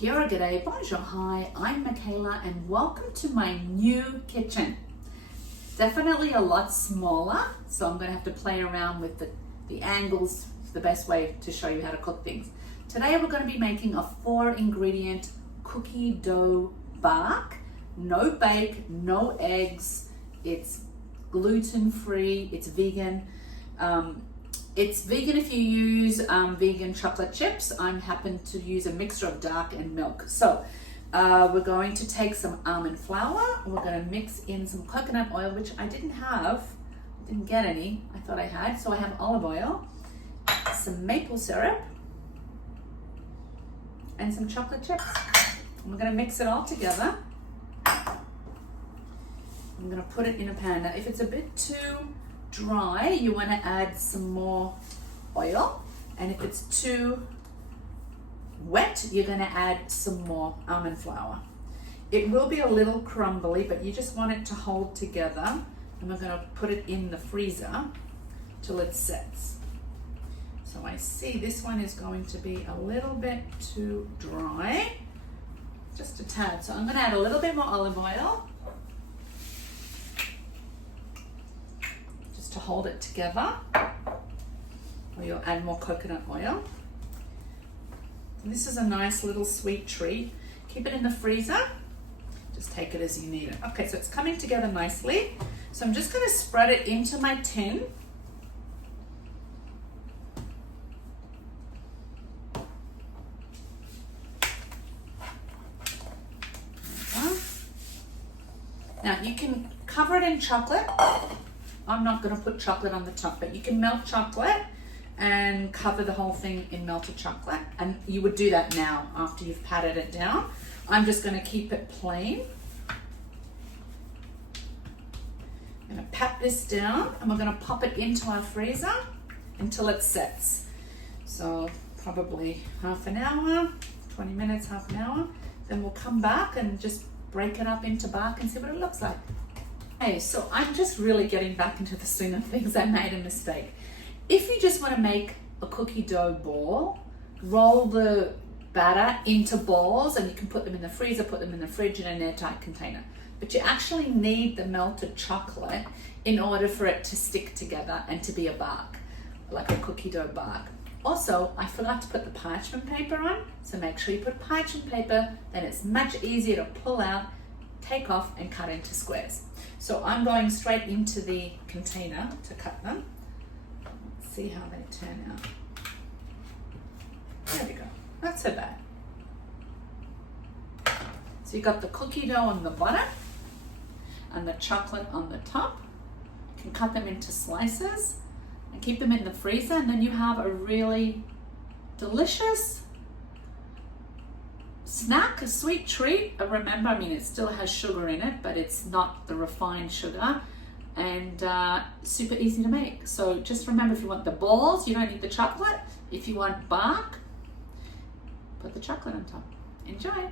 Kia ora, g'day, bonjour, hi, I'm Michaela and welcome to my new kitchen. Definitely a lot smaller, so I'm going to have to play around with the angles. It's the best way to show you how to cook things. Today we're going to be making a 4-ingredient cookie dough bark. No bake, no eggs, it's gluten-free, it's vegan. It's vegan if you use vegan chocolate chips. I happen to use a mixture of dark and milk. So we're going to take some almond flour. We're going to mix in some coconut oil, which I didn't get any. I thought I had. So I have olive oil, some maple syrup, and some chocolate chips. And we're going to mix it all together. I'm going to put it in a pan. Now, if it's a bit too dry, you want to add some more oil, and if it's too wet, you're going to add some more almond flour. It will be a little crumbly, but you just want it to hold together, and we're going to put it in the freezer till it sets. So I see this one is going to be a little bit too dry, just a tad. So I'm going to add a little bit more olive oil to hold it together, or you'll add more coconut oil. And this is a nice little sweet treat. Keep it in the freezer, just take it as you need it. Okay, so it's coming together nicely. So I'm just going to spread it into my tin. Now you can cover it in chocolate. I'm not going to put chocolate on the top, but you can melt chocolate and cover the whole thing in melted chocolate. And you would do that now after you've patted it down. I'm just going to keep it plain. I'm going to pat this down and we're going to pop it into our freezer until it sets. So probably half an hour, 20 minutes, half an hour. Then we'll come back and just break it up into bark and see what it looks like. Okay, so I'm just really getting back into the swing of things. I made a mistake. If you just want to make a cookie dough ball, roll the batter into balls and you can put them in the freezer, put them in the fridge in an airtight container. But you actually need the melted chocolate in order for it to stick together and to be a bark, like a cookie dough bark. Also, I forgot to put the parchment paper on, so make sure you put parchment paper, then it's much easier to pull out, take off and cut into squares. So I'm going straight into the container to cut them. Let's see how they turn out. There we go, not so bad. So you've got the cookie dough on the bottom and the chocolate on the top. You can cut them into slices and keep them in the freezer, and then you have a really delicious snack, a sweet treat. Remember, I mean, it still has sugar in it, but it's not the refined sugar, and super easy to make. So just remember, if you want the balls, you don't need the chocolate. If you want bark, put the chocolate on top. Enjoy.